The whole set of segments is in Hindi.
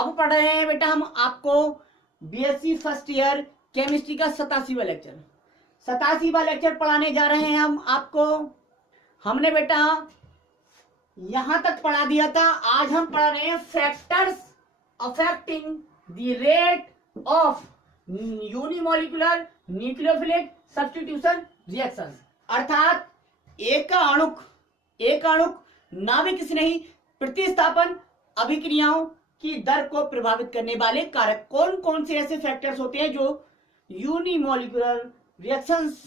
अब पढ़ रहे हैं बेटा हम आपको बीएससी फर्स्ट ईयर केमिस्ट्री का 87वां लेक्चर। 87वां लेक्चर पढ़ाने जा रहे हैं हम आपको। हमने बेटा यहां तक पढ़ा दिया था। आज हम पढ़ रहे हैं factors affecting the rate of unimolecular nucleophilic substitution reactions, अर्थात एक अणुक नाभिक से नहीं प्रतिस्थापन अभिक्रियाओं की दर को प्रभावित करने वाले कारक कौन कौन से ऐसे फैक्टर्स होते हैं जो यूनिमोलिकुलर रिएक्शंस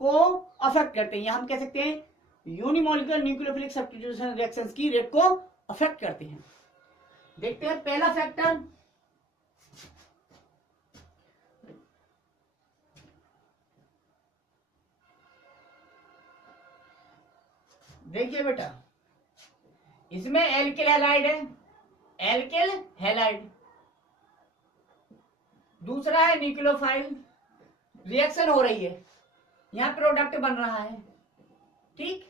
को अफेक्ट करते हैं, या हम कह सकते हैं यूनिमोलिकुलर न्यूक्लियोफिलिक सब्स्टिट्यूशन रिएक्शंस की रेट को अफेक्ट करते हैं। देखते हैं पहला फैक्टर, देखिए बेटा इसमें एल्किल हैलाइड है, एल्किल हैलाइड। दूसरा है न्यूक्लियोफाइल, रिएक्शन हो रही है, यहां प्रोडक्ट बन रहा है। ठीक,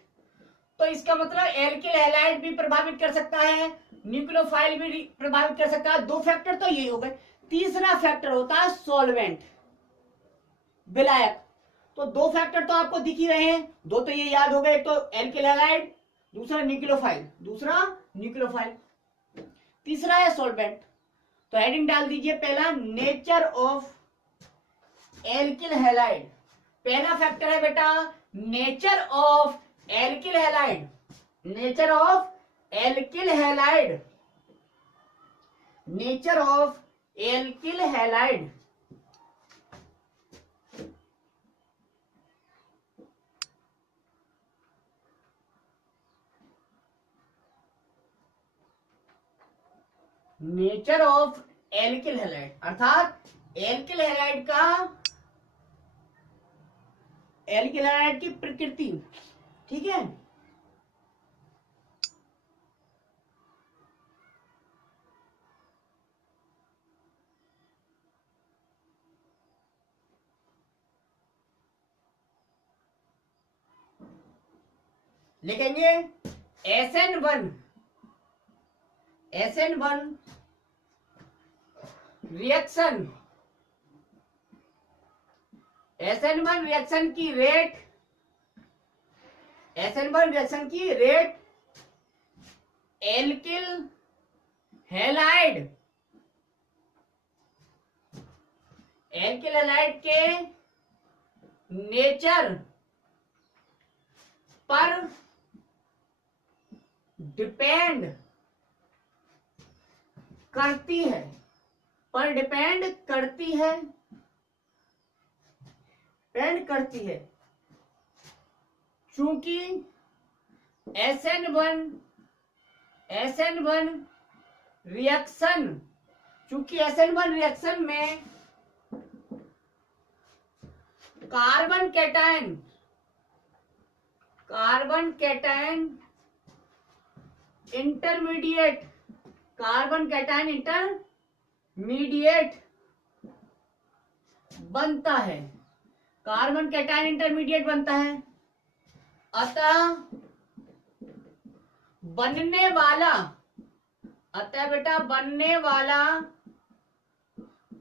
तो इसका मतलब एल्किल हैलाइड भी प्रभावित कर सकता है, न्यूक्लियोफाइल भी प्रभावित कर सकता है। दो फैक्टर तो ये हो गए। तीसरा फैक्टर होता है सॉल्वेंट, विलायक। तो दो फैक्टर तो आपको दिख ही रहे हैं, दो तो ये याद हो गए, एक तो एल्किल हैलाइड, दूसरा न्यूक्लियोफाइल, तीसरा है सॉल्वेंट। तो हेडिंग डाल दीजिए पहला, नेचर ऑफ एल्किल हैलाइड। पहला फैक्टर है बेटा nature of alkyl halide, nature of alkyl halide, nature of alkyl halide. Nature of alkyl halide अर्थात एल्किल हैलाइड की प्रकृति। ठीक है, लिखेंगे SN1 रिएक्शन, SN1 रिएक्शन की रेट, SN1 रिएक्शन की रेट एल्किल हैलाइड के नेचर पर डिपेंड करती है, चूंकि SN1 रिएक्शन में कार्बन कैटायन इंटरमीडिएट बनता है, अतः बनने वाला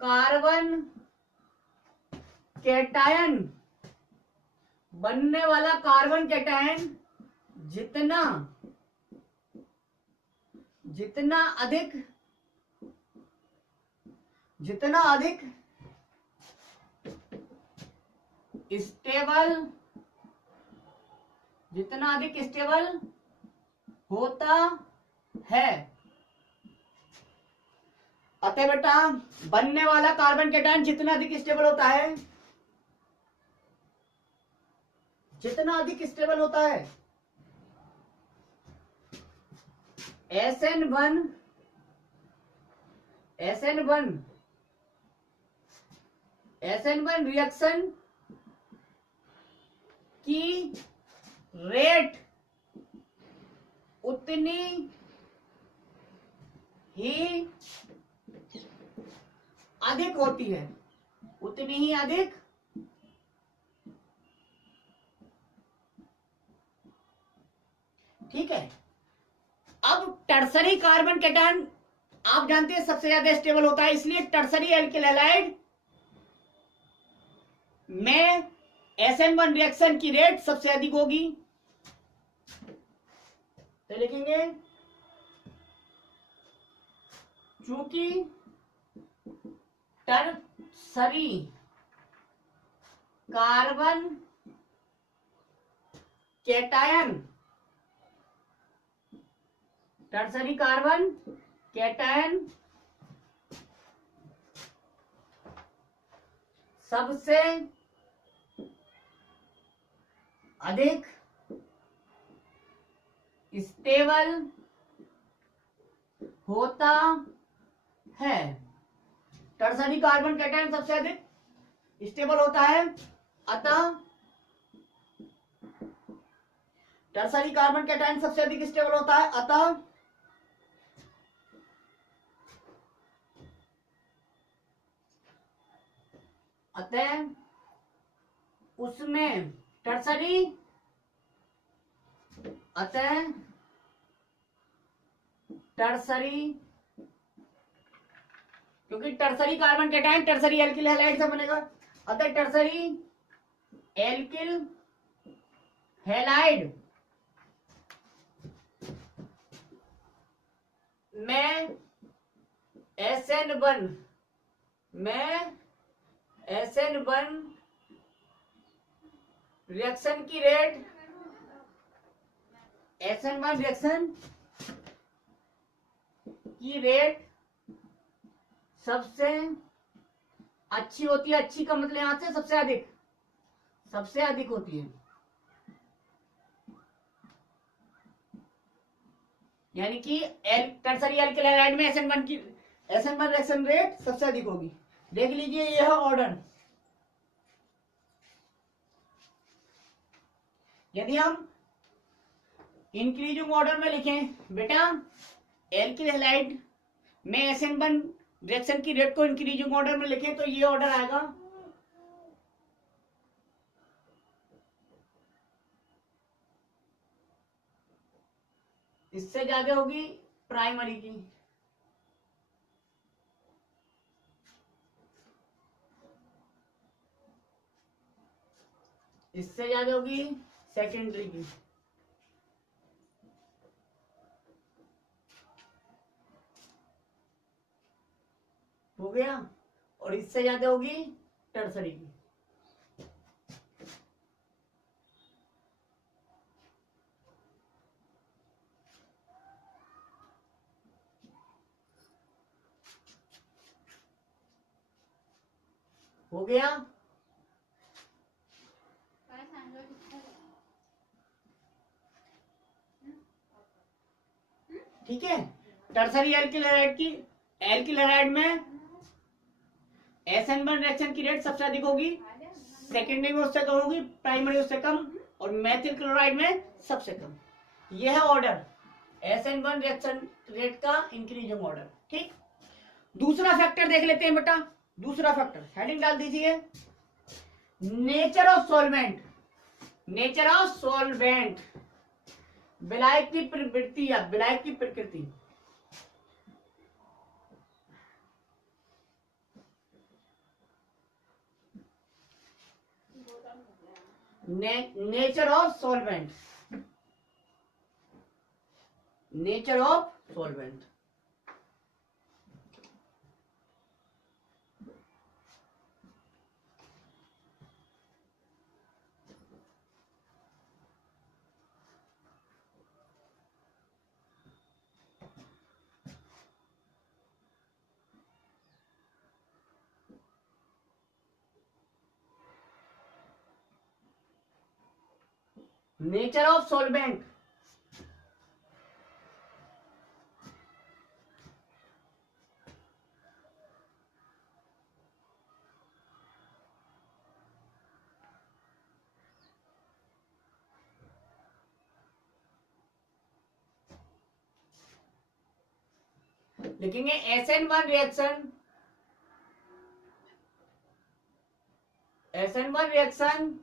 कार्बन कैटायन जितना अधिक स्टेबल होता है, अतः बेटा बनने वाला कार्बन कैटायन जितना अधिक स्टेबल होता है, SN1 रिएक्शन की रेट उतनी ही अधिक होती है, ठीक है। अब टर्सरी कार्बन कैटायन आप जानते हैं सबसे ज्यादा स्टेबल होता है, इसलिए टर्सरी एल्किल हैलाइड में SN1 रिएक्शन की रेट सबसे अधिक होगी। तो लिखेंगे चूंकि टर्सरी कार्बन कैटायन सबसे अधिक स्टेबल होता है। टर्सरी कार्बन कैटायन सबसे अधिक स्टेबल होता है, अतः टर्सरी कार्बन कैटायन सबसे अधिक स्टेबल होता है, अतः उसमें टर्सरी क्योंकि tertiary carbon cation tertiary alkyl halide से बनेगा, अतः टर्सरी एल्किल हैलाइड में SN1 रिएक्शन की रेट SN1 रिएक्शन की रेट सबसे अच्छी होती है। अच्छी का मतलब यहां से सबसे अधिक होती है, यानी कि टर्सरी एल्किल हैलाइड में SN1 रिएक्शन रेट सबसे अधिक होगी। देख लीजिए यह ऑर्डर, यदि हम इंक्रीजिंग ऑर्डर में लिखें बेटा एल्किल हैलाइड में SN1 रिएक्शन की रेट को इंक्रीजिंग ऑर्डर में लिखें तो ये ऑर्डर आएगा इससे ज्यादा होगी प्राइमरी की, इससे ज्यादा होगी सेकेंडरी की, हो गया, और इससे ज्यादा होगी टर्सरी की। हो गया, ठीक है। टर्सरी एल्किल हैलाइड में SN1 रिएक्शन की रेट सबसे अधिक होगी, सेकेंडरी में उससे कम होगी, प्राइमरी उससे कम, और मेथिल क्लोराइड में सबसे कम। यह है ऑर्डर SN1 रिएक्शन रेट का इंक्रीजिंग ऑर्डर। ठीक, दूसरा फैक्टर देख लेते हैं बेटा। दूसरा फैक्टर हेडिंग डाल दीजिए, नेचर ऑफ सॉल्वेंट, विलायक की प्रवृत्ति या विलायक की प्रकृति। Nature of solvent, nature of solvent लिखेंगे SN1 रिएक्शन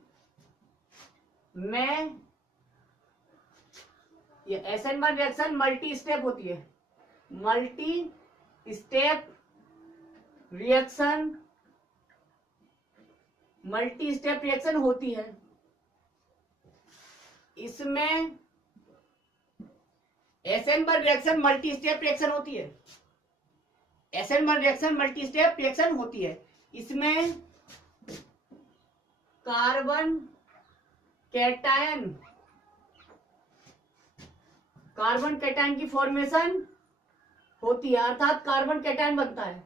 में ये SN1 रिएक्शन मल्टी स्टेप होती है, multi step reaction, multi step reaction होती है। इसमें एसेंबर रिएक्शन मल्टी स्टेप रिएक्शन होती है। एसेंबर रिएक्शन मल्टी स्टेप रिएक्शन होती है। इसमें कार्बन कैटायन की फॉर्मेशन होती है, अर्थात कार्बन कैटायन बनता है।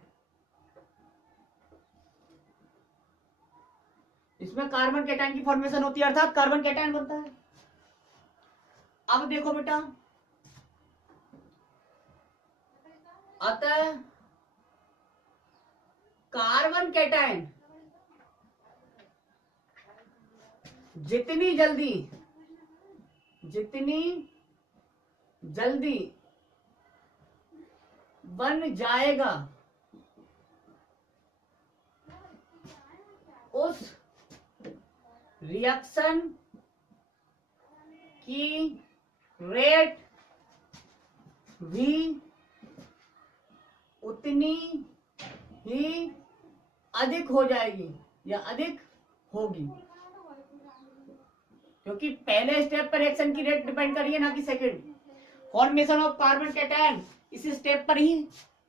इसमें कार्बन कैटायन की फॉर्मेशन होती है, अर्थात कार्बन कैटायन बनता है। अब देखो बेटा, अतः कार्बन कैटायन जितनी जल्दी बन जाएगा, उस रिएक्शन की रेट भी उतनी ही अधिक हो जाएगी या अधिक होगी, क्योंकि पहले स्टेप पर रिएक्शन की रेट डिपेंड कर रही है, ना कि second. Formation of carbon cation इस स्टेप पर ही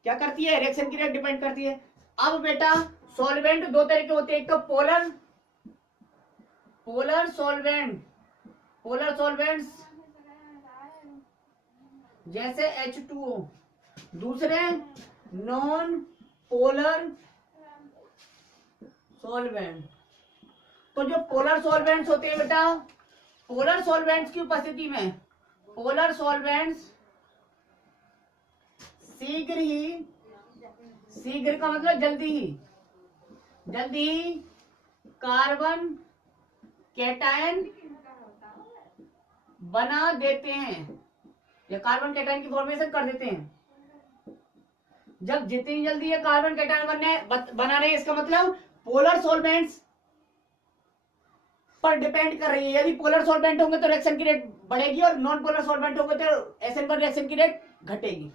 क्या करती है, रिएक्शन की रेट डिपेंड करती है। अब बेटा सॉल्वेंट दो तरह के होते हैं, एक तो पोलर सॉल्वेंट्स जैसे H2O, दूसरे नॉन पोलर सॉल्वेंट। तो जो पोलर सॉल्वेंट्स होते हैं बेटा, पोलर सॉल्वेंट्स की उपस्थिति में पोलर सॉल्वेंट्स शीघ्र का मतलब जल्दी ही कार्बन कैटायन बना देते हैं या कार्बन कैटायन की फॉर्मेशन कर देते हैं। जब जितनी जल्दी ये कार्बन कैटायन बना रहे हैं, इसका मतलब पोलर सॉल्वेंट्स पर डिपेंड कर रही है। यदि पोलर सॉल्वेंट होंगे तो रिएक्शन की रेट बढ़ेगी और नॉन पोलर सॉल्वेंट होंगे तो एसेंबर रिएक्शन की रेट घटेगी।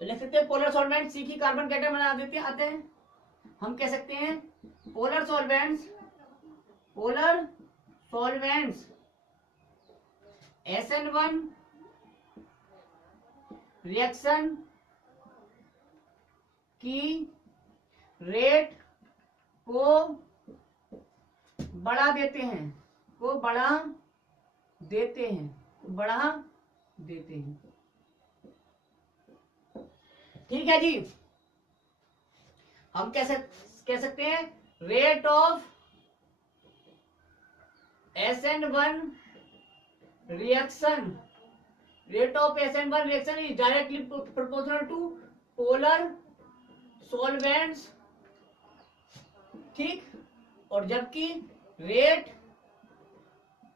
तो लिख सकते हैं पोलर सॉल्वेंट सीखी कार्बन कैटायन बना देते आते हैं। हम कह सकते हैं पोलर सॉल्वेंट्स SN1 रिएक्शन की रेट को बढ़ा देते हैं। ठीक है जी। हम कह सकते हैं rate of SN1 reaction is directly proportional to polar solvents, ठीक। और जबकि rate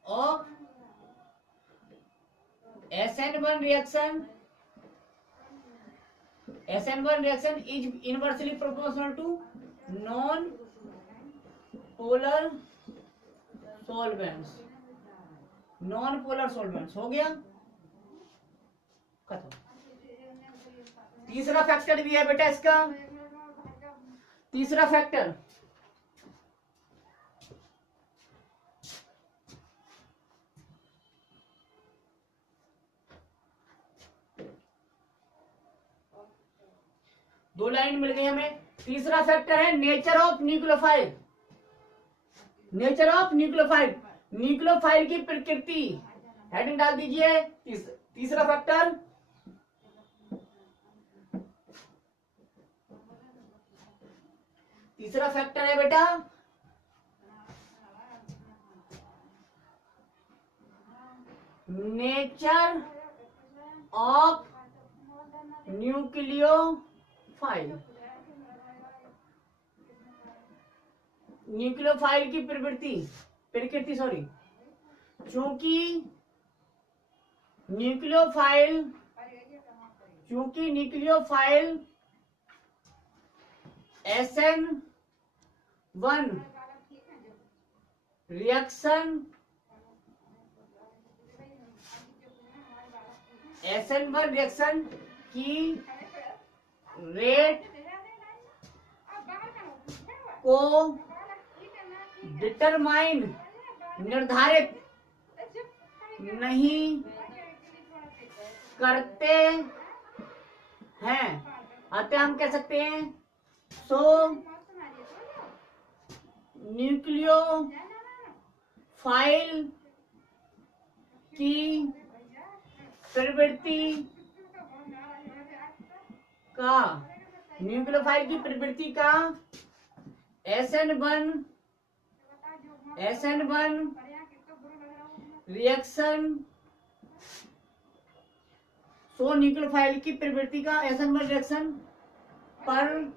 of SN1 reaction is inversely proportional to non polar solvents. हो गया खत्म। तीसरा फैक्टर भी है बेटा इसका, तीसरा फैक्टर दो लाइन मिल गई हमें। तीसरा फैक्टर है नेचर ऑफ न्यूक्लियोफाइल। न्यूक्लियोफाइल की प्रकृति, हेडिंग डाल दीजिए तीसरा फैक्टर। तीसरा फैक्टर है बेटा नेचर ऑफ न्यूक्लियोफाइल की प्रकृति चूंकि न्यूक्लियोफाइल SN1 रिएक्शन की रेट को डिटरमाइन निर्धारित नहीं करते हैं, अतः हम कह सकते हैं सो न्यूक्लियोफाइल की प्रवृत्ति का SN1 रिएक्शन, सो न्यूक्लियोफाइल की प्रवृत्ति का SN1 रिएक्शन पर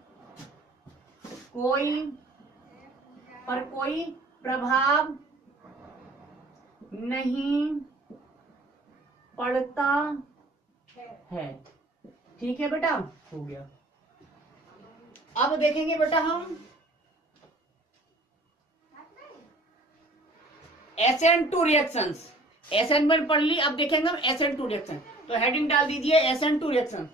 कोई प्रभाव नहीं पड़ता है। ठीक है बेटा, हो गया। अब देखेंगे बेटा हम SN2 रिएक्शंस। SN1 पढ़ ली, अब देखेंगे हम SN2 रिएक्शन। तो हेडिंग डाल दीजिए SN2 रिएक्शन।